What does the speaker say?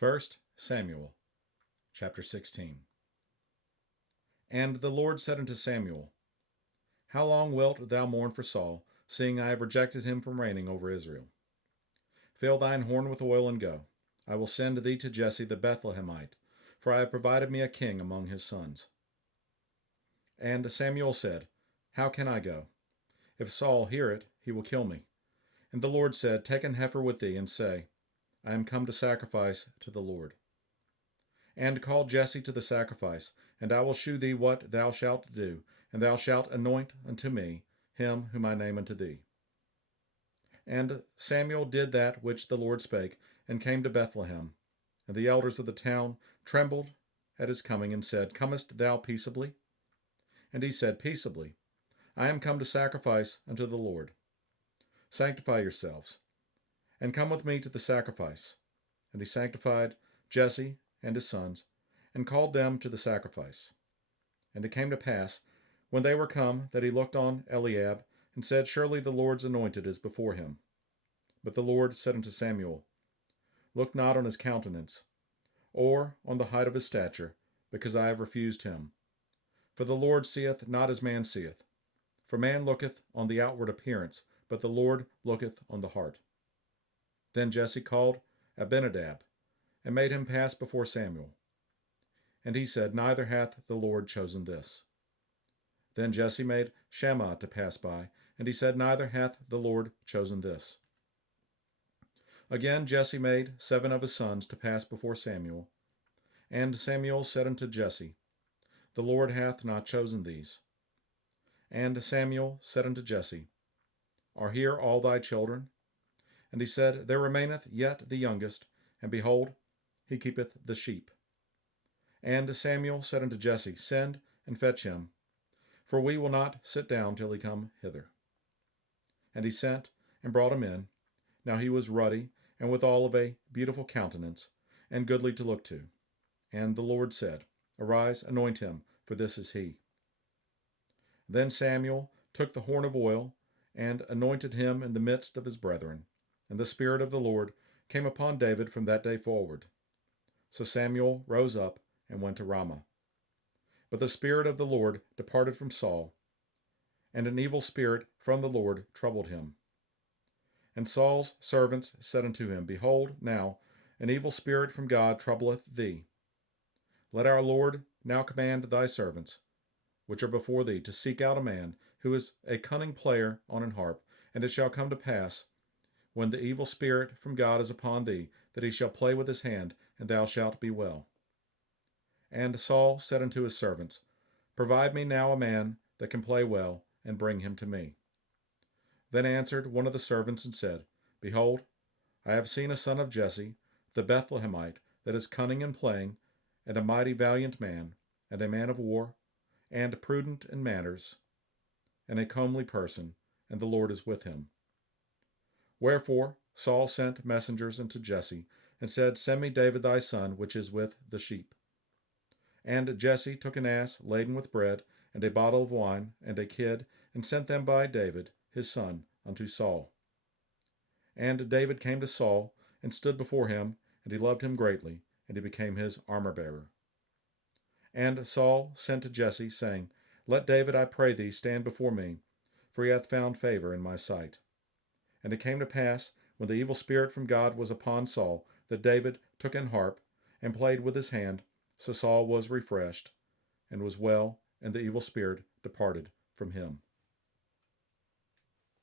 1 Samuel chapter 16. And the Lord said unto Samuel, How long wilt thou mourn for Saul, seeing I have rejected him from reigning over Israel? Fill thine horn with oil and go. I will send thee to Jesse the Bethlehemite, for I have provided me a king among his sons. And Samuel said, How can I go? If Saul hear it, he will kill me. And the Lord said, Take an heifer with thee, and say, I am come to sacrifice to the Lord. And call Jesse to the sacrifice, and I will shew thee what thou shalt do, and thou shalt anoint unto me him whom I name unto thee. And Samuel did that which the Lord spake, and came to Bethlehem. And the elders of the town trembled at his coming, and said, Comest thou peaceably? And he said, Peaceably. I am come to sacrifice unto the Lord. Sanctify yourselves, and come with me to the sacrifice. And he sanctified Jesse and his sons, and called them to the sacrifice. And it came to pass, when they were come, that he looked on Eliab, and said, Surely the Lord's anointed is before him. But the Lord said unto Samuel, Look not on his countenance, or on the height of his stature, because I have refused him. For the Lord seeth not as man seeth. For man looketh on the outward appearance, but the Lord looketh on the heart. Then Jesse called Abinadab, and made him pass before Samuel. And he said, Neither hath the Lord chosen this. Then Jesse made Shammah to pass by, and he said, Neither hath the Lord chosen this. Again Jesse made 7 of his sons to pass before Samuel. And Samuel said unto Jesse, The Lord hath not chosen these. And Samuel said unto Jesse, Are here all thy children? And he said, There remaineth yet the youngest, and behold, he keepeth the sheep. And Samuel said unto Jesse, Send and fetch him, for we will not sit down till he come hither. And he sent and brought him in. Now he was ruddy, and withal of a beautiful countenance, and goodly to look to. And the Lord said, Arise, anoint him, for this is he. Then Samuel took the horn of oil, and anointed him in the midst of his brethren. And the Spirit of the Lord came upon David from that day forward. So Samuel rose up and went to Ramah. But the Spirit of the Lord departed from Saul, and an evil spirit from the Lord troubled him. And Saul's servants said unto him, Behold, now an evil spirit from God troubleth thee. Let our Lord now command thy servants, which are before thee, to seek out a man who is a cunning player on an harp, and it shall come to pass, when the evil spirit from God is upon thee, that he shall play with his hand, and thou shalt be well. And Saul said unto his servants, Provide me now a man that can play well, and bring him to me. Then answered one of the servants and said, Behold, I have seen a son of Jesse, the Bethlehemite, that is cunning in playing, and a mighty valiant man, and a man of war, and prudent in manners, and a comely person, and the Lord is with him. Wherefore Saul sent messengers unto Jesse, and said, Send me David thy son, which is with the sheep. And Jesse took an ass laden with bread, and a bottle of wine, and a kid, and sent them by David his son unto Saul. And David came to Saul, and stood before him, and he loved him greatly, and he became his armor-bearer. And Saul sent to Jesse, saying, Let David, I pray thee, stand before me, for he hath found favor in my sight. And it came to pass, when the evil spirit from God was upon Saul, that David took an harp, and played with his hand. So Saul was refreshed, and was well, and the evil spirit departed from him.